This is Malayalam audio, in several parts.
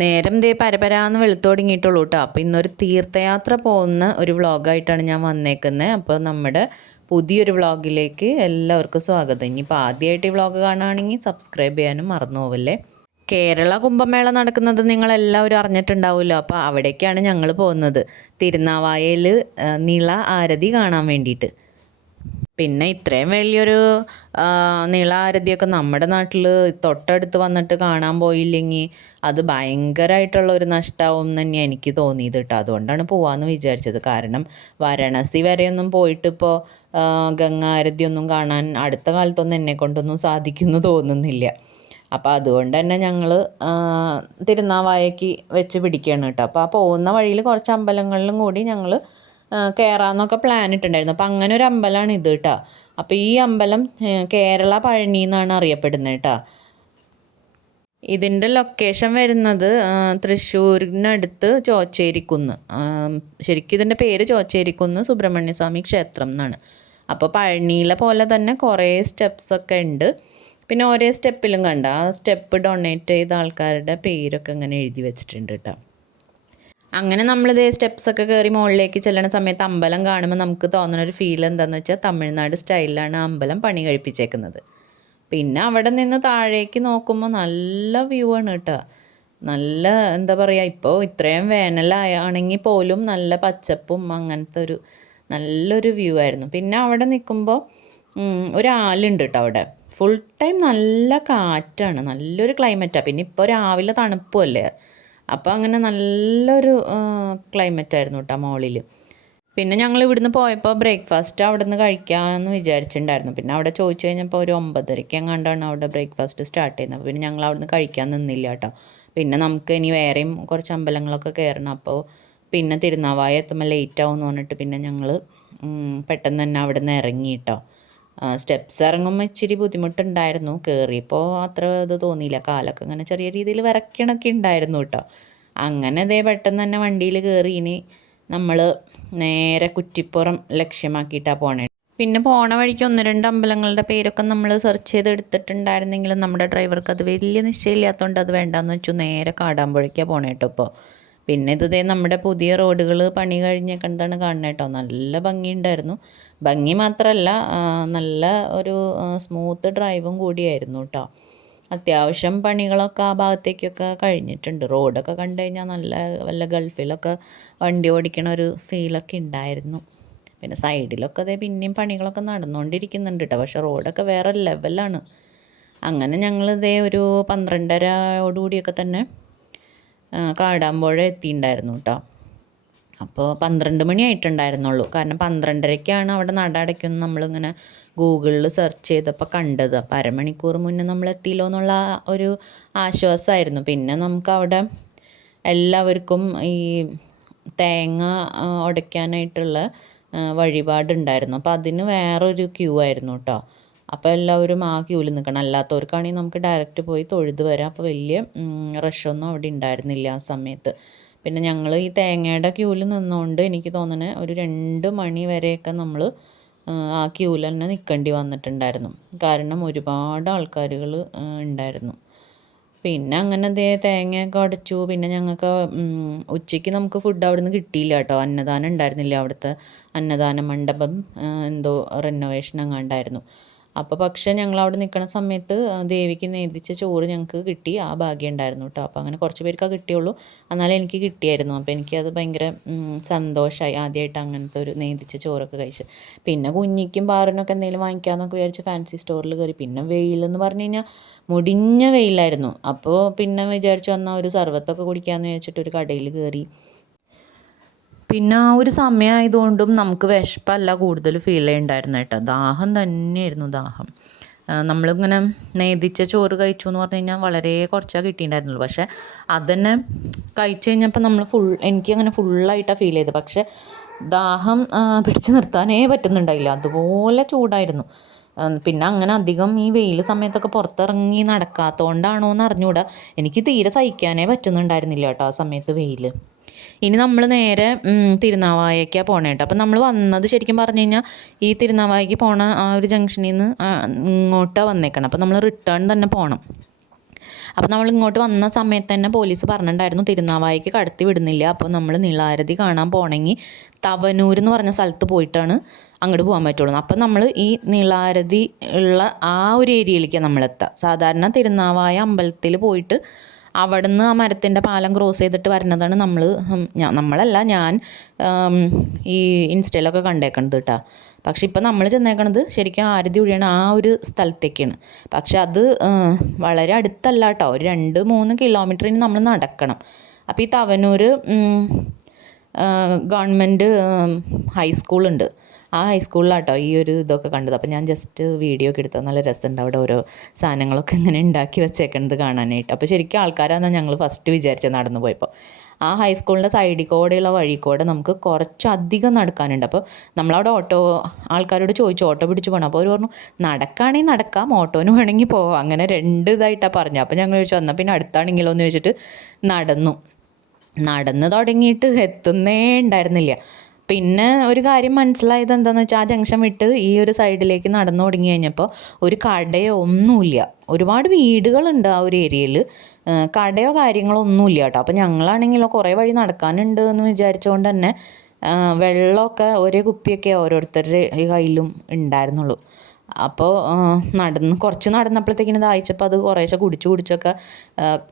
നേരം ദേ പരപരാന്ന് വെളുത്തു തുടങ്ങിയിട്ടുള്ളൂ കേട്ടോ. അപ്പോൾ ഇന്നൊരു തീർത്ഥയാത്ര പോകുന്ന ഒരു വ്ളോഗായിട്ടാണ് ഞാൻ വന്നേക്കുന്നത്. അപ്പോൾ നമ്മുടെ പുതിയൊരു വ്ളോഗിലേക്ക് എല്ലാവർക്കും സ്വാഗതം. ഇനിയിപ്പോൾ ആദ്യമായിട്ട് ഈ വ്ളോഗ് കാണുകയാണെങ്കിൽ സബ്സ്ക്രൈബ് ചെയ്യാനും മറന്നു പോവല്ലേ. കേരള കുംഭമേള നടക്കുന്നത് നിങ്ങളെല്ലാവരും അറിഞ്ഞിട്ടുണ്ടാവുമല്ലോ. അപ്പോൾ അവിടേക്കാണ് ഞങ്ങൾ പോകുന്നത്, തിരുനാവായയിൽ നിള ആരതി കാണാൻ വേണ്ടിയിട്ട്. പിന്നെ ഇത്രയും വലിയൊരു നീളാരതിയൊക്കെ നമ്മുടെ നാട്ടിൽ തൊട്ടടുത്ത് വന്നിട്ട് കാണാൻ പോയില്ലെങ്കിൽ അത് ഭയങ്കരമായിട്ടുള്ള ഒരു നഷ്ടമാവും എന്ന് തന്നെയാണ് എനിക്ക് തോന്നിയത് കേട്ടോ. അതുകൊണ്ടാണ് പോവാമെന്ന് വിചാരിച്ചത്. കാരണം വാരണാസി വരെയൊന്നും പോയിട്ടിപ്പോൾ ഗംഗാരതി ഒന്നും കാണാൻ അടുത്ത കാലത്തൊന്നും എന്നെ കൊണ്ടൊന്നും സാധിക്കുമെന്ന് തോന്നുന്നില്ല. അപ്പോൾ അതുകൊണ്ട് തന്നെ ഞങ്ങൾ തിരുനാവായക്ക് വെച്ച് പിടിക്കുകയാണ് കേട്ടോ. അപ്പോൾ ആ പോകുന്ന വഴിയിൽ കുറച്ച് അമ്പലങ്ങളിലും കൂടി ഞങ്ങൾ കയറാമെന്നൊക്കെ പ്ലാൻ ഇട്ടുണ്ടായിരുന്നു. അപ്പം അങ്ങനെ ഒരു അമ്പലമാണ് ഇത് കേട്ടോ. അപ്പോൾ ഈ അമ്പലം കേരള പഴനി എന്നാണ് അറിയപ്പെടുന്നത് കേട്ടോ. ഇതിൻ്റെ ലൊക്കേഷൻ വരുന്നത് തൃശ്ശൂരിനടുത്ത് ചോച്ചേരിക്കുന്ന്. ശരിക്കും ഇതിൻ്റെ പേര് ചോച്ചേരിക്കുന്ന് സുബ്രഹ്മണ്യസ്വാമി ക്ഷേത്രം എന്നാണ്. അപ്പോൾ പഴനിയിലെ പോലെ തന്നെ കുറേ സ്റ്റെപ്സൊക്കെ ഉണ്ട്. പിന്നെ ഓരോ സ്റ്റെപ്പിലും കണ്ട ആ സ്റ്റെപ്പ് ഡൊണേറ്റ് ചെയ്ത ആൾക്കാരുടെ പേരൊക്കെ ഇങ്ങനെ എഴുതി വെച്ചിട്ടുണ്ട് കേട്ടോ. അങ്ങനെ നമ്മളിതേ സ്റ്റെപ്സൊക്കെ കയറി മുകളിലേക്ക് ചെല്ലുന്ന സമയത്ത് അമ്പലം കാണുമ്പോൾ നമുക്ക് തോന്നുന്ന ഒരു ഫീൽ എന്താണെന്ന് വെച്ചാൽ തമിഴ്നാട് സ്റ്റൈലിലാണ് അമ്പലം പണി കഴിപ്പിച്ചേക്കുന്നത്. പിന്നെ അവിടെ നിന്ന് താഴേക്ക് നോക്കുമ്പോൾ നല്ല വ്യൂ ആണ് കേട്ടോ. നല്ല എന്താ പറയുക, ഇപ്പോൾ ഇത്രയും വേനലാണെങ്കിൽ പോലും നല്ല പച്ചപ്പും അങ്ങനത്തെ ഒരു നല്ലൊരു വ്യൂ ആയിരുന്നു. പിന്നെ അവിടെ നിൽക്കുമ്പോൾ ഒരാളുണ്ട് കേട്ടോ. അവിടെ ഫുൾ ടൈം നല്ല കാറ്റാണ്, നല്ലൊരു ക്ലൈമറ്റാണ്. പിന്നെ ഇപ്പോൾ രാവിലെ തണുപ്പല്ലേ, അപ്പോൾ അങ്ങനെ നല്ലൊരു ക്ലൈമറ്റായിരുന്നു കേട്ടോ മോളിൽ. പിന്നെ ഞങ്ങൾ ഇവിടുന്ന് പോയപ്പോൾ ബ്രേക്ക്ഫാസ്റ്റ് അവിടെ നിന്ന് കഴിക്കാമെന്ന് വിചാരിച്ചിട്ടുണ്ടായിരുന്നു. പിന്നെ അവിടെ ചോദിച്ചു കഴിഞ്ഞപ്പോൾ ഒരു 9:30 എങ്ങാണ്ടാണ് അവിടെ ബ്രേക്ക്ഫാസ്റ്റ് സ്റ്റാർട്ട് ചെയ്യുന്നത്. അപ്പോൾ പിന്നെ ഞങ്ങൾ അവിടെ നിന്ന് കഴിക്കാൻ നിന്നില്ല കേട്ടോ. പിന്നെ നമുക്ക് ഇനി വേറെയും കുറച്ച് അമ്പലങ്ങളൊക്കെ കയറണം. അപ്പോൾ പിന്നെ തിരുനാവായ എത്തുമ്പോൾ ലേറ്റ് ആവും എന്ന് പറഞ്ഞിട്ട് പിന്നെ ഞങ്ങൾ പെട്ടെന്ന് തന്നെ അവിടെ നിന്ന് ഇറങ്ങി കേട്ടോ. സ്റ്റെപ്സ് ഇറങ്ങുമ്പോൾ ഇച്ചിരി ബുദ്ധിമുട്ടുണ്ടായിരുന്നു. കയറിയപ്പോൾ അത്ര ഇത് തോന്നിയില്ല. കാലൊക്കെ ഇങ്ങനെ ചെറിയ രീതിയിൽ വിറയ്ക്കണൊക്കെ ഉണ്ടായിരുന്നു കേട്ടോ. അങ്ങനെ ഇതേ പെട്ടെന്ന് തന്നെ വണ്ടിയിൽ കയറി ഇനി നമ്മൾ നേരെ കുറ്റിപ്പുറം ലക്ഷ്യമാക്കിയിട്ടാണ് പോണേ. പിന്നെ പോണ വഴിക്ക് 1-2 അമ്പലങ്ങളുടെ പേരൊക്കെ നമ്മൾ സെർച്ച് ചെയ്ത് എടുത്തിട്ടുണ്ടായിരുന്നെങ്കിലും നമ്മുടെ ഡ്രൈവർക്ക് അത് വലിയ നിശ്ചയമില്ലാത്തതുകൊണ്ട് അത് വേണ്ടാന്ന് വെച്ചു. നേരെ കാടാമ്പുഴയ്ക്കാണ് പോണേ കേട്ടോ. ഇപ്പോൾ പിന്നെ ഇതേ നമ്മുടെ പുതിയ റോഡുകൾ പണി കഴിഞ്ഞൊക്കെ എന്താണ് കാണുന്നത് കേട്ടോ. നല്ല ഭംഗിയുണ്ടായിരുന്നു. ഭംഗി മാത്രമല്ല നല്ല ഒരു സ്മൂത്ത് ഡ്രൈവും കൂടിയായിരുന്നു കേട്ടോ. അത്യാവശ്യം പണികളൊക്കെ ആ ഭാഗത്തേക്കൊക്കെ കഴിഞ്ഞിട്ടുണ്ട്. റോഡൊക്കെ കണ്ടു കഴിഞ്ഞാൽ നല്ല വല്ല ഗൾഫിലൊക്കെ വണ്ടി ഓടിക്കണ ഒരു ഫീലൊക്കെ ഉണ്ടായിരുന്നു. പിന്നെ സൈഡിലൊക്കെ അതേ പിന്നെയും പണികളൊക്കെ നടന്നുകൊണ്ടിരിക്കുന്നുണ്ട് കേട്ടോ. പക്ഷേ റോഡൊക്കെ വേറെ ലെവലാണ്. അങ്ങനെ ഞങ്ങളിതേ ഒരു 12:30 തന്നെ കാടാമ്പുഴ എത്തിയിട്ടുണ്ടായിരുന്നു കേട്ടോ. അപ്പോൾ 12 മണി ആയിട്ടുണ്ടായിരുന്നുള്ളൂ. കാരണം 12:30 അവിടെ നട അടയ്ക്കുമെന്ന് നമ്മളിങ്ങനെ ഗൂഗിളിൽ സെർച്ച് ചെയ്തപ്പോൾ കണ്ടത്. അപ്പോൾ അരമണിക്കൂർ മുന്നേ നമ്മൾ എത്തിയല്ലോ എന്നുള്ള ഒരു ആശ്വാസമായിരുന്നു. പിന്നെ നമുക്കവിടെ എല്ലാവർക്കും ഈ തേങ്ങ ഉടയ്ക്കാനായിട്ടുള്ള വഴിപാടുണ്ടായിരുന്നു. അപ്പോൾ അതിന് വേറൊരു ക്യൂ ആയിരുന്നു കേട്ടോ. അപ്പോൾ എല്ലാവരും ആ ക്യൂവിൽ നിൽക്കണം. അല്ലാത്തവർക്കാണെങ്കിൽ നമുക്ക് ഡയറക്റ്റ് പോയി തൊഴുത് വരാം. അപ്പോൾ വലിയ റഷൊന്നും അവിടെ ഉണ്ടായിരുന്നില്ല ആ സമയത്ത്. പിന്നെ ഞങ്ങൾ ഈ തേങ്ങയുടെ ക്യൂവിൽ നിന്നുകൊണ്ട് എനിക്ക് തോന്നുന്നത് ഒരു 2 മണി വരെയൊക്കെ നമ്മൾ ആ ക്യൂവിൽ തന്നെ നിൽക്കേണ്ടി വന്നിട്ടുണ്ടായിരുന്നു. കാരണം ഒരുപാട് ആൾക്കാരുകൾ ഉണ്ടായിരുന്നു. പിന്നെ അങ്ങനെ തേങ്ങയൊക്കെ അടച്ചു. പിന്നെ ഞങ്ങൾക്ക് ഉച്ചയ്ക്ക് നമുക്ക് ഫുഡ് അവിടെ നിന്ന് കിട്ടിയില്ല കേട്ടോ. അന്നദാനം ഉണ്ടായിരുന്നില്ല. അവിടുത്തെ അന്നദാന മണ്ഡപം എന്തോ റെനോവേഷൻ അങ്ങാണ്ടായിരുന്നു. അപ്പോൾ പക്ഷേ ഞങ്ങൾ അവിടെ നിൽക്കുന്ന സമയത്ത് ദേവിക്ക് നേദിച്ച ചോറ് ഞങ്ങൾക്ക് കിട്ടി. ആ ഭാഗ്യം ഉണ്ടായിരുന്നു കേട്ടോ. അപ്പോൾ അങ്ങനെ കുറച്ച് പേർക്കാണ് കിട്ടിയുള്ളൂ. എന്നാലും എനിക്ക് കിട്ടിയായിരുന്നു. അപ്പോൾ എനിക്കത് ഭയങ്കര സന്തോഷമായി. ആദ്യമായിട്ട് അങ്ങനത്തെ ഒരു നേദിച്ച ചോറൊക്കെ കഴിച്ച്. പിന്നെ കുഞ്ഞിക്കും പാറിനൊക്കെ എന്തെങ്കിലും വാങ്ങിക്കാമെന്നൊക്കെ വിചാരിച്ച് ഫാൻസി സ്റ്റോറിൽ കയറി. പിന്നെ വെയിലെന്ന് പറഞ്ഞു കഴിഞ്ഞാൽ മുടിഞ്ഞ വെയിലായിരുന്നു. അപ്പോൾ പിന്നെ വിചാരിച്ചു വന്നാൽ ഒരു സർവത്തൊക്കെ കുടിക്കാമെന്ന് വിചാരിച്ചിട്ട് ഒരു കടയിൽ കയറി. പിന്നെ ആ ഒരു സമയമായതുകൊണ്ടും നമുക്ക് വിശപ്പല്ല കൂടുതൽ ഫീൽ ചെയ്യുന്നുണ്ടായിരുന്നു കേട്ടോ. ദാഹം തന്നെയായിരുന്നു, ദാഹം. നമ്മളിങ്ങനെ നേദിച്ച ചോറ് കഴിച്ചു എന്ന് പറഞ്ഞു കഴിഞ്ഞാൽ വളരെ കുറച്ചാണ് കിട്ടിയിട്ടുണ്ടായിരുന്നുള്ളൂ. പക്ഷേ അതന്നെ കഴിച്ച് കഴിഞ്ഞപ്പോൾ നമ്മൾ എനിക്കങ്ങനെ ഫുള്ളായിട്ടാണ് ഫീൽ ചെയ്തത്. പക്ഷേ ദാഹം പിടിച്ച് നിർത്താനേ പറ്റുന്നുണ്ടായില്ല, അതുപോലെ ചൂടായിരുന്നു. പിന്നെ അങ്ങനെ അധികം ഈ വെയിൽ സമയത്തൊക്കെ പുറത്തിറങ്ങി നടക്കാത്തതുകൊണ്ടാണോ എന്ന് അറിഞ്ഞുകൂടാ, എനിക്ക് തീരെ സഹിക്കാനേ പറ്റുന്നുണ്ടായിരുന്നില്ല കേട്ടോ ആ സമയത്ത് വെയിൽ. ഇനി നമ്മൾ നേരെ തിരുനാവായക്കാണ് പോണേ കേട്ടോ. അപ്പം നമ്മൾ വന്നത് ശരിക്കും പറഞ്ഞു കഴിഞ്ഞാൽ ഈ തിരുനാവായക്ക് പോണ ആ ഒരു ജംഗ്ഷനിൽ നിന്ന് ഇങ്ങോട്ടാണ് വന്നേക്കണം. അപ്പം നമ്മൾ റിട്ടേൺ തന്നെ പോകണം. അപ്പോൾ നമ്മൾ ഇങ്ങോട്ട് വന്ന സമയത്ത് തന്നെ പോലീസ് പറഞ്ഞിട്ടുണ്ടായിരുന്നു തിരുനാവായക്ക് കടത്തി വിടുന്നില്ല, അപ്പോൾ നമ്മൾ നീളാരതി കാണാൻ പോകണമെങ്കിൽ തവനൂർ എന്ന് പറഞ്ഞ സ്ഥലത്ത് പോയിട്ടാണ് അങ്ങോട്ട് പോകാൻ പറ്റുള്ളൂ. അപ്പം നമ്മൾ ഈ നീളാരതി ഉള്ള ആ ഒരു ഏരിയയിലേക്കാണ് നമ്മളെത്തുക. സാധാരണ തിരുനാവായ അമ്പലത്തിൽ പോയിട്ട് അവിടുന്ന് ആ മരത്തിൻ്റെ പാലം ക്രോസ് ചെയ്തിട്ട് വരുന്നതാണ് നമ്മളല്ല ഞാൻ ഈ ഇൻസ്റ്റയിലൊക്കെ കണ്ടേക്കണത് കേട്ടോ. പക്ഷെ ഇപ്പം നമ്മൾ ചെന്നേക്കണത് ശരിക്കും ആരതി ഒഴിയണ ആ ഒരു സ്ഥലത്തേക്കാണ്. പക്ഷെ അത് വളരെ അടുത്തല്ല കേട്ടോ, ഒരു 2-3 കിലോമീറ്ററിന് നമ്മൾ നടക്കണം. അപ്പോൾ ഈ തവനൂർ ഗവൺമെൻറ് ഹൈസ്കൂളുണ്ട്, ആ ഹൈസ്കൂളിലാട്ടോ ഈ ഒരു ഇതൊക്കെ കണ്ടത്. അപ്പോൾ ഞാൻ ജസ്റ്റ് വീഡിയോ ഒക്കെ എടുത്തത്, നല്ല രസമുണ്ട് അവിടെ ഓരോ സാധനങ്ങളൊക്കെ ഇങ്ങനെ ഉണ്ടാക്കി വെച്ചേക്കണത് കാണാനായിട്ട്. അപ്പോൾ ശരിക്കും ആൾക്കാരാണെന്ന് ഞങ്ങൾ ഫസ്റ്റ് വിചാരിച്ചത് നടന്നു പോയപ്പോൾ. ആ ഹൈസ്കൂളിൻ്റെ സൈഡിൽ കൂടെയുള്ള വഴി കൂടെ നമുക്ക് കുറച്ചധികം നടക്കാനുണ്ട്. അപ്പോൾ നമ്മളവിടെ ആൾക്കാരോട് ചോദിച്ചു ഓട്ടോ പിടിച്ച് പോകണം. അപ്പോൾ അവർ പറഞ്ഞു നടക്കുകയാണെങ്കിൽ നടക്കാം, ഓട്ടോന് വേണമെങ്കിൽ പോവാം. അങ്ങനെ 2 ഇതായിട്ടാണ് പറഞ്ഞത്. അപ്പോൾ ഞങ്ങൾ ചോദിച്ചു എന്നാൽ പിന്നെ അടുത്താണെങ്കിലോ എന്ന് ചോദിച്ചിട്ട് നടന്ന് തുടങ്ങിയിട്ട് എത്തുന്നേ ഉണ്ടായിരുന്നില്ല. പിന്നെ ഒരു കാര്യം മനസ്സിലായത് എന്താണെന്ന് വെച്ചാൽ ആ ജംഗ്ഷൻ വിട്ട് ഈ ഒരു സൈഡിലേക്ക് നടന്നു തുടങ്ങി കഴിഞ്ഞപ്പോൾ ഒരു കടയോ ഒന്നുമില്ല. ഒരുപാട് വീടുകളുണ്ട് ആ ഒരു ഏരിയയിൽ, കടയോ കാര്യങ്ങളോ ഒന്നുമില്ല കേട്ടോ. അപ്പോൾ ഞങ്ങളാണെങ്കിലോ കുറേ വഴി നടക്കാനുണ്ട് എന്ന് വിചാരിച്ചുകൊണ്ട് തന്നെ വെള്ളമൊക്കെ ഒരേ കുപ്പിയൊക്കെ ഓരോരുത്തരുടെ കയ്യിലും ഉണ്ടായിരുന്നുള്ളൂ. അപ്പോൾ കുറച്ച് നടന്നപ്പോഴത്തേക്കിന് ദാഹിച്ചപ്പോൾ അത് കുറേശ്ശെ കുടിച്ചൊക്കെ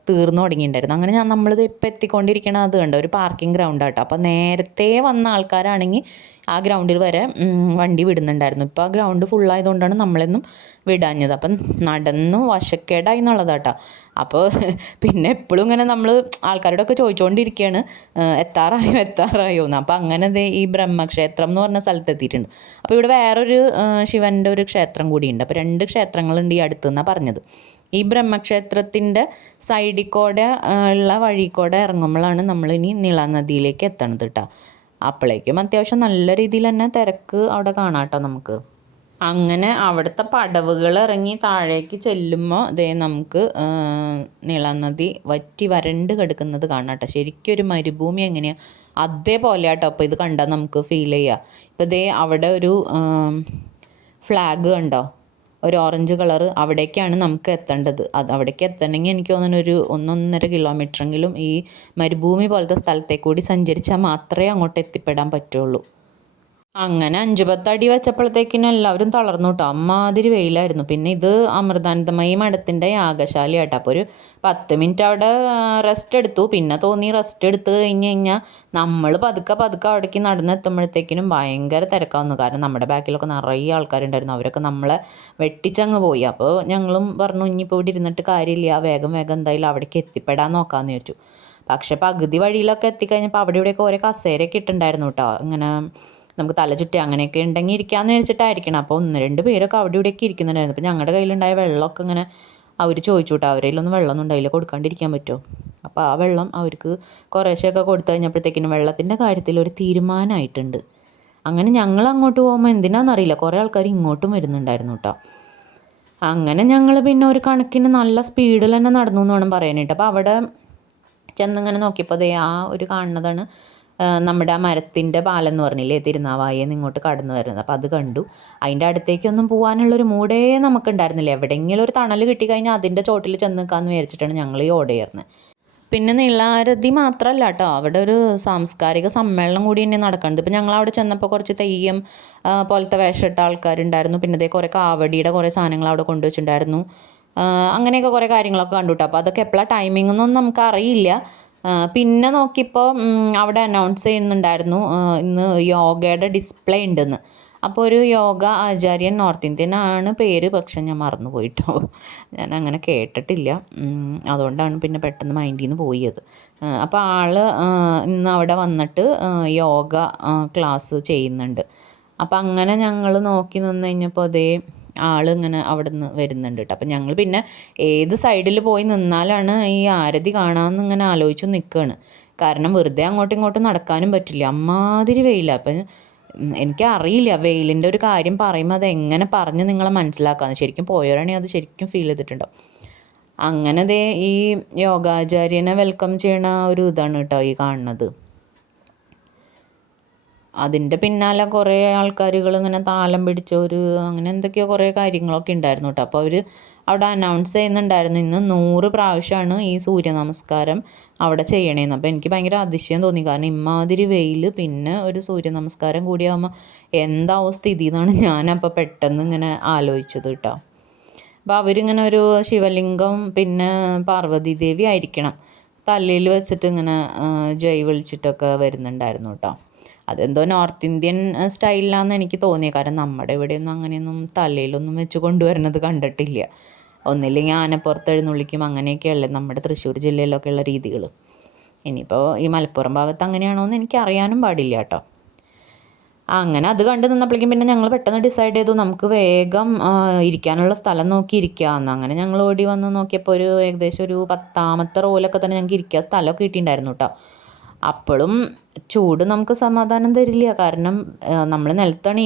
തീർന്നു തുടങ്ങിയിട്ടുണ്ടായിരുന്നു. അങ്ങനെ നമ്മളിത് ഇപ്പോൾ എത്തിക്കൊണ്ടിരിക്കണം, അത് കണ്ടോ ഒരു പാർക്കിംഗ് ഗ്രൗണ്ടാണ് കേട്ടോ. അപ്പോൾ നേരത്തെ വന്ന ആൾക്കാരാണെങ്കിൽ ആ ഗ്രൗണ്ടിൽ വരെ വണ്ടി വിടുന്നുണ്ടായിരുന്നു. ഇപ്പോൾ ആ ഗ്രൗണ്ട് ഫുള്ളായതുകൊണ്ടാണ് നമ്മളെന്നും വിടാഞ്ഞത്. അപ്പം നടന്നു വശക്കേടായി എന്നുള്ളതാട്ടോ. അപ്പോൾ പിന്നെ എപ്പോഴും ഇങ്ങനെ നമ്മൾ ആൾക്കാരോടൊക്കെ ചോദിച്ചുകൊണ്ടിരിക്കുകയാണ് എത്താറായോ എന്ന്. അപ്പോൾ അങ്ങനെ ഈ ബ്രഹ്മക്ഷേത്രം എന്ന് പറഞ്ഞ സ്ഥലത്ത് എത്തിയിട്ടുണ്ട്. അപ്പോൾ ഇവിടെ വേറൊരു ശിവൻ്റെ ഒരു ക്ഷേത്രം കൂടിയുണ്ട്. അപ്പോൾ 2 ക്ഷേത്രങ്ങളുണ്ട് ഈ അടുത്തെന്നാണ് പറഞ്ഞത്. ഈ ബ്രഹ്മക്ഷേത്രത്തിൻ്റെ സൈഡിൽ കൂടെ ഉള്ള വഴി കൂടെ ഇറങ്ങുമ്പോഴാണ് നമ്മളിനി നീളാനദിയിലേക്ക് എത്തണത് കേട്ടോ. അപ്പോഴേക്കും അത്യാവശ്യം നല്ല രീതിയിൽ തന്നെ തിരക്ക് അവിടെ കാണാം കേട്ടോ നമുക്ക്. അങ്ങനെ അവിടുത്തെ പടവുകൾ ഇറങ്ങി താഴേക്ക് ചെല്ലുമ്പോൾ നമുക്ക് നീളാനദി വരണ്ട് കിടക്കുന്നത് കാണാം കേട്ടോ. ശരിക്കും ഒരു മരുഭൂമി എങ്ങനെയാണ് അതേപോലെ കേട്ടോ. അപ്പോൾ ഇത് കണ്ടാൽ നമുക്ക് ഫീൽ ചെയ്യുക. ഇപ്പോൾ അവിടെ ഒരു ഫ്ലാഗ് കണ്ടോ, ഒരു ഓറഞ്ച് കളറ്, അവിടേക്കാണ് നമുക്ക് എത്തേണ്ടത്. അവിടേക്ക് എത്തണമെങ്കിൽ എനിക്ക് തോന്നുന്നു ഒരു 1-1.5 കിലോമീറ്ററെങ്കിലും ഈ മരുഭൂമി പോലത്തെ സ്ഥലത്തേക്ക് കൂടി സഞ്ചരിച്ചാൽ മാത്രമേ അങ്ങോട്ട് എത്തിപ്പെടാൻ പറ്റുള്ളൂ. അങ്ങനെ 5-10 അടി വെച്ചപ്പോഴത്തേക്കിനും എല്ലാവരും തളർന്നു കേട്ടോ. അമ്മാതിരി വെയിലായിരുന്നു. പിന്നെ ഇത് അമൃതാനന്ദമയി മഠത്തിൻ്റെ യാഗശാലയാട്ടോ. അപ്പോൾ ഒരു 10 മിനിറ്റ് അവിടെ റെസ്റ്റ് എടുത്തു. പിന്നെ തോന്നി റെസ്റ്റ് എടുത്ത് കഴിഞ്ഞാൽ നമ്മൾ പതുക്കെ അവിടേക്ക് നടന്നെത്തുമ്പോഴത്തേക്കിനും ഭയങ്കര തിരക്കാവുന്നു. കാരണം നമ്മുടെ ബാക്കിലൊക്കെ നിറയെ ആൾക്കാരുണ്ടായിരുന്നു. അവരൊക്കെ നമ്മളെ വെട്ടിച്ചങ്ങ് പോയി. അപ്പോൾ ഞങ്ങളും പറഞ്ഞു ഇനിയിപ്പോൾ ഇവിടെ ഇരുന്നിട്ട് കാര്യമില്ല, വേഗം എന്തായാലും അവിടേക്ക് എത്തിപ്പെടാൻ നോക്കാമെന്ന് വിചാരിച്ചു. പക്ഷെ പകുതി വഴിയിലൊക്കെ എത്തിക്കഴിഞ്ഞപ്പോൾ അവിടെ ഇവിടെയൊക്കെ ഓരോ കസേരയൊക്കെ ഇട്ടുണ്ടായിരുന്നു കേട്ടോ. ഇങ്ങനെ നമുക്ക് തല ചുറ്റി അങ്ങനെയൊക്കെ ഉണ്ടെങ്കിൽ ഇരിക്കാമെന്ന് വെച്ചിട്ടായിരിക്കണം. അപ്പോൾ 1-2 പേരൊക്കെ അവിടെ ഇവിടെയൊക്കെ ഇരിക്കുന്നുണ്ടായിരുന്നു. അപ്പോൾ ഞങ്ങളുടെ കയ്യിലുണ്ടായ വെള്ളമൊക്കെ ഇങ്ങനെ അവർ ചോദിച്ചു കേട്ടോ. അവരുടെ കയ്യിലൊന്നും വെള്ളമൊന്നും ഉണ്ടായില്ല, കൊടുക്കാണ്ടിരിക്കാൻ പറ്റുമോ? അപ്പോൾ ആ വെള്ളം അവർക്ക് കുറേശ്ശെയൊക്കെ കൊടുത്തു കഴിഞ്ഞപ്പോഴത്തേക്കിനും വെള്ളത്തിൻ്റെ കാര്യത്തിൽ ഒരു തീരുമാനമായിട്ടുണ്ട്. അങ്ങനെ ഞങ്ങൾ അങ്ങോട്ട് പോകുമ്പോൾ എന്തിനാണെന്നറിയില്ല കുറേ ആൾക്കാർ ഇങ്ങോട്ടും വരുന്നുണ്ടായിരുന്നു കേട്ടോ. അങ്ങനെ ഞങ്ങൾ പിന്നെ ഒരു കണക്കിന് നല്ല സ്പീഡിൽ തന്നെ നടന്നു എന്ന് വേണം പറയാനായിട്ട്. അപ്പോൾ അവിടെ ചെന്നിങ്ങനെ നോക്കിയപ്പോൾ ആ ഒരു കാണുന്നതാണ് നമ്മുടെ ആ മരത്തിൻ്റെ പാലം എന്ന് പറഞ്ഞില്ലേ, തിരുനാവായെന്ന് ഇങ്ങോട്ട് കടന്നു വരുന്നത്. അപ്പോൾ അത് കണ്ടു. അതിൻ്റെ അടുത്തേക്കൊന്നും പോകാനുള്ളൊരു മൂടേ നമുക്കുണ്ടായിരുന്നില്ല. എവിടെയെങ്കിലും ഒരു തണൽ കിട്ടിക്കഴിഞ്ഞാൽ അതിൻ്റെ ചോട്ടിൽ ചെന്ന് നിൽക്കാമെന്ന് വിചാരിച്ചിട്ടാണ് ഞങ്ങൾ ഈ ഓടുകയായിരുന്നത്. പിന്നെ നീളാരതി മാത്രമല്ല കേട്ടോ, അവിടെ ഒരു സാംസ്കാരിക സമ്മേളനം കൂടി തന്നെ നടക്കുന്നത്. ഇപ്പോൾ ഞങ്ങൾ അവിടെ ചെന്നപ്പോൾ കുറച്ച് തെയ്യം പോലത്തെ വേഷമിട്ട ആൾക്കാരുണ്ടായിരുന്നു. പിന്നെ അതേ കുറേ കാവടിയുടെ കുറേ സാധനങ്ങൾ അവിടെ കൊണ്ടുവച്ചിട്ടുണ്ടായിരുന്നു. അങ്ങനെയൊക്കെ കുറേ കാര്യങ്ങളൊക്കെ കണ്ടു കേട്ടോ. അപ്പോൾ അതൊക്കെ എപ്പോഴാണ് ടൈമിംഗ് എന്നൊന്നും നമുക്കറിയില്ല. പിന്നെ നോക്കിയപ്പോൾ അവിടെ അനൗൺസ് ചെയ്യുന്നുണ്ടായിരുന്നു ഇന്ന് യോഗയുടെ ഡിസ്പ്ലേ ഉണ്ടെന്ന്. അപ്പോൾ ഒരു യോഗ ആചാര്യൻ, നോർത്ത് ഇന്ത്യൻ ആണ് പേര്, പക്ഷെ ഞാൻ മറന്നു പോയിട്ടോ, ഞാൻ അങ്ങനെ കേട്ടിട്ടില്ല. അതുകൊണ്ടാണ് പിന്നെ പെട്ടെന്ന് മൈൻഡിൽ നിന്ന് പോയത്. അപ്പോൾ ഇന്ന് അവിടെ വന്നിട്ട് യോഗ ക്ലാസ് ചെയ്യുന്നുണ്ട്. അപ്പോൾ അങ്ങനെ ഞങ്ങൾ നോക്കി നിന്ന് കഴിഞ്ഞപ്പോൾ ആളിങ്ങനെ അവിടെ നിന്ന് വരുന്നുണ്ട് കേട്ടോ. അപ്പം ഞങ്ങൾ പിന്നെ ഏത് സൈഡിൽ പോയി നിന്നാലാണ് ഈ ആരതി കാണാമെന്ന് ഇങ്ങനെ ആലോചിച്ച് നിൽക്കുകയാണ്. കാരണം വെറുതെ അങ്ങോട്ടും ഇങ്ങോട്ടും നടക്കാനും പറ്റില്ല, അമ്മാതിരി വെയിലാണ്. അപ്പം എനിക്കറിയില്ല വെയിലിൻ്റെ ഒരു കാര്യം പറയുമ്പോൾ അത് എങ്ങനെ പറഞ്ഞ് നിങ്ങളെ മനസ്സിലാക്കാമെന്ന്. ശരിക്കും പോയവരാണെങ്കിൽ അത് ശരിക്കും ഫീൽ ചെയ്തിട്ടുണ്ടോ. അങ്ങനെ ഈ യോഗാചാര്യനെ വെൽക്കം ചെയ്യണ ഒരു ഇതാണ് കേട്ടോ ഈ കാണുന്നത്. അതിൻ്റെ പിന്നാലെ കുറേ ആൾക്കാരുകൾ ഇങ്ങനെ താലം പിടിച്ചവർ അങ്ങനെ എന്തൊക്കെയോ കുറേ കാര്യങ്ങളൊക്കെ ഉണ്ടായിരുന്നു കേട്ടോ. അപ്പോൾ അവർ അവിടെ അനൗൺസ് ചെയ്യുന്നുണ്ടായിരുന്നു ഇന്ന് 100 പ്രാവശ്യമാണ് ഈ സൂര്യ നമസ്കാരം അവിടെ ചെയ്യണേന്ന്. അപ്പോൾ എനിക്ക് ഭയങ്കര അതിശയം തോന്നി, കാരണം ഇമ്മാതിരി വെയിൽ പിന്നെ ഒരു സൂര്യ നമസ്കാരം കൂടിയാകുമ്പോൾ എന്താവും സ്ഥിതി എന്നാണ് ഞാനപ്പോൾ പെട്ടെന്ന് ഇങ്ങനെ ആലോചിച്ചത് കേട്ടോ. അപ്പോൾ അവരിങ്ങനെ ഒരു ശിവലിംഗം പിന്നെ പാർവതി ദേവി ആയിരിക്കണം തലയിൽ വെച്ചിട്ട് ഇങ്ങനെ ജയ് വിളിച്ചിട്ടൊക്കെ വരുന്നുണ്ടായിരുന്നു കേട്ടോ. അതെന്തോ നോർത്ത് ഇന്ത്യൻ സ്റ്റൈലിലാണെന്ന് എനിക്ക് തോന്നിയത്, കാരണം നമ്മുടെ ഇവിടെയൊന്നും അങ്ങനെയൊന്നും തലയിലൊന്നും വെച്ച് കൊണ്ടുവരുന്നത് കണ്ടിട്ടില്ല. ഒന്നില്ലെങ്കിൽ ആനപ്പുറത്ത് എഴുന്നള്ളിക്കും, അങ്ങനെയൊക്കെയല്ലേ നമ്മുടെ തൃശ്ശൂർ ജില്ലയിലൊക്കെ ഉള്ള രീതികൾ. ഇനിയിപ്പോൾ ഈ മലപ്പുറം ഭാഗത്ത് അങ്ങനെയാണോ എന്ന് എനിക്ക് അറിയാനും പാടില്ല കേട്ടോ. അങ്ങനെ അത് കണ്ട് നിന്നപ്പോഴേക്കും പിന്നെ ഞങ്ങൾ പെട്ടെന്ന് ഡിസൈഡ് ചെയ്തു നമുക്ക് വേഗം ഇരിക്കാനുള്ള സ്ഥലം നോക്കി ഇരിക്കാമെന്ന്. അങ്ങനെ ഞങ്ങൾ ഓടി വന്ന് നോക്കിയപ്പോൾ ഏകദേശം ഒരു 10ാമത്തെ റോലൊക്കെ തന്നെ ഞങ്ങൾക്ക് ഇരിക്കാൻ സ്ഥലമൊക്കെ കിട്ടിയിട്ടുണ്ടായിരുന്നു കേട്ടോ. അപ്പോഴും ചൂട് നമുക്ക് സമാധാനം തരില്ല, കാരണം നമ്മൾ നിലത്താണ്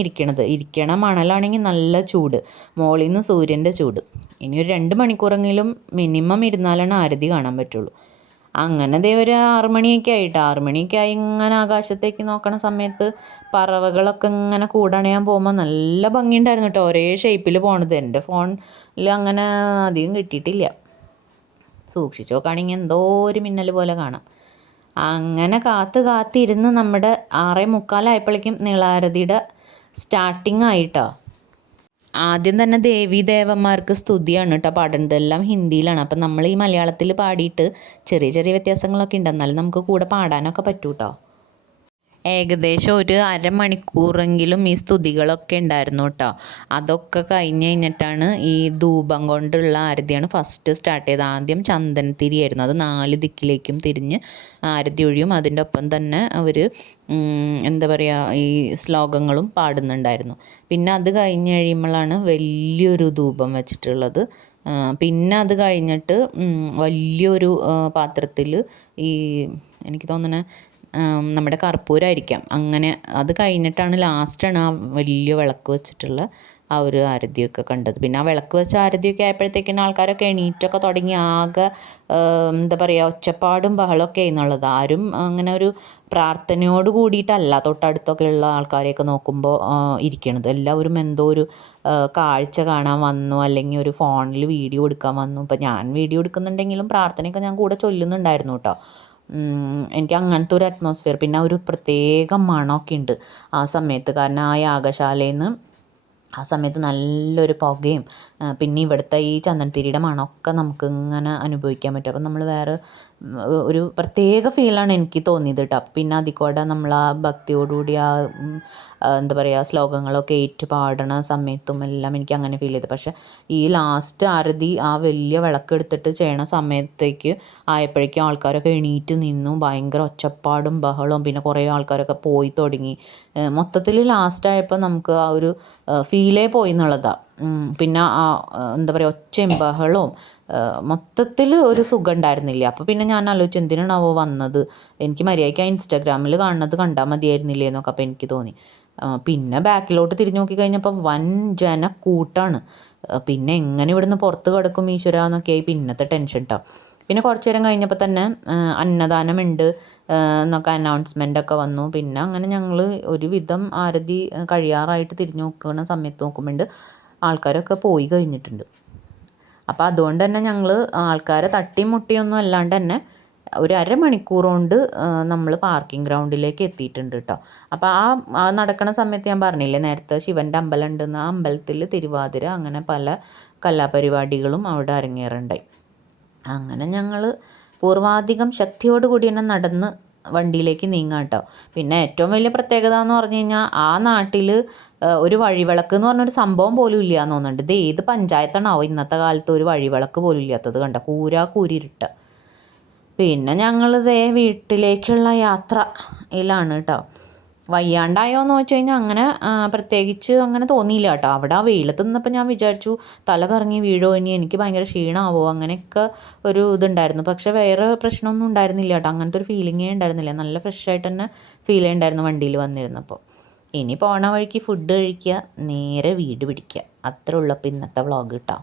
ഇരിക്കണ മണലാണെങ്കിൽ നല്ല ചൂട്, മുകളിൽ നിന്ന് സൂര്യൻ്റെ ചൂട്. ഇനി ഒരു 2 മണിക്കൂറെങ്കിലും മിനിമം ഇരുന്നാലാണ് ആരതി കാണാൻ പറ്റുള്ളൂ. അങ്ങനെ ഒരു 6 മണിയൊക്കെ ആയിട്ട് 6 മണിയൊക്കെ ആയി ഇങ്ങനെ ആകാശത്തേക്ക് നോക്കണ സമയത്ത് പറവകളൊക്കെ ഇങ്ങനെ കൂടണയാൻ പോകുമ്പോൾ നല്ല ഭംഗിയുണ്ടായിരുന്നു കേട്ടോ, ഒരേ ഷേപ്പിൽ പോണത്. എൻ്റെ ഫോണിൽ അങ്ങനെ അധികം കിട്ടിയിട്ടില്ല, സൂക്ഷിച്ച് നോക്കുകയാണെങ്കിൽ എന്തോ ഒരു മിന്നൽ പോലെ കാണാം. അങ്ങനെ കാത്തിരുന്ന് നമ്മുടെ 6:45 നീളാരതിയുടെ സ്റ്റാർട്ടിങ് ആയിട്ടോ. ആദ്യം തന്നെ ദേവീദേവന്മാർക്ക് സ്തുതിയാണ് കേട്ടോ പാടുന്നതെല്ലാം ഹിന്ദിയിലാണ്. അപ്പം നമ്മൾ ഈ മലയാളത്തിൽ പാടിയിട്ട് ചെറിയ ചെറിയ വ്യത്യാസങ്ങളൊക്കെ ഉണ്ട്, എന്നാലും നമുക്ക് കൂടെ പാടാനൊക്കെ പറ്റൂ കേട്ടോ. ഏകദേശം ഒരു അരമണിക്കൂറെങ്കിലും ഈ സ്തുതികളൊക്കെ ഉണ്ടായിരുന്നു കേട്ടോ. അതൊക്കെ കഴിഞ്ഞിട്ടാണ് ഈ ധൂപം കൊണ്ടുള്ള ആരതിയാണ് ഫസ്റ്റ് സ്റ്റാർട്ട് ചെയ്തത്. ആദ്യം ചന്ദനത്തിരിയായിരുന്നു, അത് 4 ദിക്കിലേക്കും തിരിഞ്ഞ് ആരതി ഒഴിയും. അതിൻ്റെ ഒപ്പം തന്നെ അവർ എന്താ പറയുക ഈ ശ്ലോകങ്ങളും പാടുന്നുണ്ടായിരുന്നു. പിന്നെ അത് കഴിഞ്ഞ് കഴിയുമ്പോഴാണ് വലിയൊരു ധൂപം വെച്ചിട്ടുള്ളത്. പിന്നെ അത് കഴിഞ്ഞിട്ട് വലിയൊരു പാത്രത്തിൽ ഈ എനിക്ക് തോന്നുന്നത് നമ്മുടെ കർപ്പൂരമായിരിക്കാം, അങ്ങനെ അത് കഴിഞ്ഞിട്ടാണ് ലാസ്റ്റാണ് ആ വലിയ വിളക്ക് വെച്ചിട്ടുള്ള ആ ഒരു ആരതിയൊക്കെ കണ്ടത്. പിന്നെ ആ വിളക്ക് വെച്ച ആരതിയൊക്കെ ആയപ്പോഴത്തേക്കിനും ആൾക്കാരൊക്കെ എണീറ്റൊക്കെ തുടങ്ങി, ആകെ എന്താ പറയുക ഒച്ചപ്പാടും ബഹളമൊക്കെ എന്നുള്ളത്. ആരും അങ്ങനെ ഒരു പ്രാർത്ഥനയോട് കൂടിയിട്ടല്ല തൊട്ടടുത്തൊക്കെ ഉള്ള ആൾക്കാരെയൊക്കെ നോക്കുമ്പോൾ ഇരിക്കണത്. എല്ലാവരും എന്തോ ഒരു കാഴ്ച കാണാൻ വന്നു, അല്ലെങ്കിൽ ഒരു ഫോണിൽ വീഡിയോ എടുക്കാൻ വന്നു. ഇപ്പം ഞാൻ വീഡിയോ എടുക്കുന്നുണ്ടെങ്കിലും പ്രാർത്ഥനയൊക്കെ ഞാൻ കൂടെ ചൊല്ലുന്നുണ്ടായിരുന്നു കേട്ടോ. എനിക്ക് അങ്ങനത്തെ ഒരു അറ്റ്മോസ്ഫിയർ, പിന്നെ ഒരു പ്രത്യേക മണമൊക്കെ ഉണ്ട് ആ സമയത്ത്, കാരണം ആ യാഗശാലയിൽ നിന്ന് ആ സമയത്ത് നല്ലൊരു പുകയും പിന്നെ ഇവിടുത്തെ ഈ ചന്ദനത്തിരിയുടെ മണമൊക്കെ നമുക്ക് ഇങ്ങനെ അനുഭവിക്കാൻ പറ്റും. അപ്പം നമ്മൾ വേറെ ഒരു പ്രത്യേക ഫീലാണ് എനിക്ക് തോന്നിയത് കേട്ടോ. പിന്നെ അതിക്കൂടെ നമ്മൾ ആ ഭക്തിയോടുകൂടി ആ എന്താ പറയുക ശ്ലോകങ്ങളൊക്കെ പാടണ സമയത്തും എല്ലാം എനിക്ക് അങ്ങനെ ഫീൽ ചെയ്തു. പക്ഷേ ഈ ലാസ്റ്റ് ആരതി ആ വലിയ വിളക്കെടുത്തിട്ട് ചെയ്യണ സമയത്തേക്ക് ആയപ്പോഴേക്കും ആൾക്കാരൊക്കെ എണീറ്റ് നിന്നു, ഭയങ്കര ഒച്ചപ്പാടും ബഹളവും, പിന്നെ കുറേ ആൾക്കാരൊക്കെ പോയി തുടങ്ങി. മൊത്തത്തിൽ ലാസ്റ്റായപ്പോൾ നമുക്ക് ആ ഒരു ഫീലേ പോയി എന്നുള്ളതാണ്. പിന്നെ ആ എന്താ പറയുക ഒച്ചയും ബഹളവും മൊത്തത്തിൽ ഒരു സുഖം ഉണ്ടായിരുന്നില്ല. അപ്പോൾ പിന്നെ ഞാൻ ആലോചിച്ചു എന്തിനാണാവോ വന്നത്, എനിക്ക് മര്യാദയ്ക്ക് ആ ഇൻസ്റ്റാഗ്രാമിൽ കാണുന്നത് കണ്ടാൽ മതിയായിരുന്നില്ലേ എന്നൊക്കെ അപ്പോൾ എനിക്ക് തോന്നി. പിന്നെ ബാക്കിലോട്ട് തിരിഞ്ഞു നോക്കി കഴിഞ്ഞപ്പോൾ വൻ ജനക്കൂട്ടാണ്. പിന്നെ എങ്ങനെ ഇവിടുന്ന് പുറത്ത് കിടക്കും ഈശ്വര എന്നൊക്കെയായി പിന്നത്തെ ടെൻഷൻ കേട്ടോ. പിന്നെ കുറച്ച് നേരം കഴിഞ്ഞപ്പോൾ തന്നെ അന്നദാനമുണ്ട് എന്നൊക്കെ അനൗൺസ്മെൻ്റൊക്കെ വന്നു. പിന്നെ അങ്ങനെ ഞങ്ങൾ ഒരുവിധം ആരതി കഴിയാറായിട്ട് തിരിഞ്ഞു നോക്കുന്ന സമയത്ത് നോക്കുമ്പോണ്ട് ആൾക്കാരൊക്കെ പോയി കഴിഞ്ഞിട്ടുണ്ട്. അപ്പോൾ അതുകൊണ്ട് തന്നെ ഞങ്ങൾ ആൾക്കാരെ തട്ടിയും മുട്ടിയൊന്നും അല്ലാണ്ട് തന്നെ ഒരു അരമണിക്കൂർ കൊണ്ട് നമ്മൾ പാർക്കിംഗ് ഗ്രൗണ്ടിലേക്ക് എത്തിയിട്ടുണ്ട് കേട്ടോ. അപ്പോൾ ആ നടക്കുന്ന സമയത്ത് ഞാൻ പറഞ്ഞില്ലേ നേരത്തെ ശിവൻ്റെ അമ്പലം ഉണ്ടെന്ന്, ആ അമ്പലത്തിൽ തിരുവാതിര അങ്ങനെ പല കലാപരിപാടികളും അവിടെ അരങ്ങേറുണ്ടായി. അങ്ങനെ ഞങ്ങൾ പൂർവാധികം ശക്തിയോടുകൂടി തന്നെ നടന്ന് വണ്ടിയിലേക്ക് നീങ്ങാം കേട്ടോ. പിന്നെ ഏറ്റവും വലിയ പ്രത്യേകത എന്ന് പറഞ്ഞു കഴിഞ്ഞാൽ ആ നാട്ടിൽ ഒരു വഴിവിളക്ക് എന്ന് പറഞ്ഞൊരു സംഭവം പോലും ഇല്ല എന്ന് തോന്നുന്നുണ്ട്. ഇത് ഏത് പഞ്ചായത്താണാവോ ഇന്നത്തെ കാലത്ത് ഒരു വഴിവിളക്ക് പോലും ഇല്ലാത്തത്, കണ്ട കൂരിരുട്ട. പിന്നെ ഞങ്ങൾ വീട്ടിലേക്കുള്ള യാത്രയിലാണ് കേട്ടോ. വയ്യാണ്ടായോ എന്ന് വെച്ച് കഴിഞ്ഞാൽ അങ്ങനെ പ്രത്യേകിച്ച് അങ്ങനെ തോന്നിയില്ല കേട്ടോ. അവിടെ ആ വെയിലത്ത് നിന്നപ്പോൾ ഞാൻ വിചാരിച്ചു തല കറങ്ങി വീഴോ, ഇനി എനിക്ക് ഭയങ്കര ക്ഷീണമാവോ, അങ്ങനെയൊക്കെ ഒരു ഇതുണ്ടായിരുന്നു. പക്ഷേ വേറെ പ്രശ്നമൊന്നും ഉണ്ടായിരുന്നില്ല കേട്ടോ, അങ്ങനത്തെ ഒരു ഫീലിങ്ങേ ഉണ്ടായിരുന്നില്ല. നല്ല ഫ്രഷായിട്ട് തന്നെ ഫീൽ ചെയ്യുന്നുണ്ടായിരുന്നു വണ്ടിയിൽ വന്നിരുന്നപ്പോൾ. ഇനി പോണ വഴിക്ക് ഫുഡ് കഴിക്കുക, നേരെ വീട് പിടിക്കുക, അത്രേ ഉള്ളപ്പോൾ ഇന്നത്തെ വ്ളോഗ് കേട്ടോ.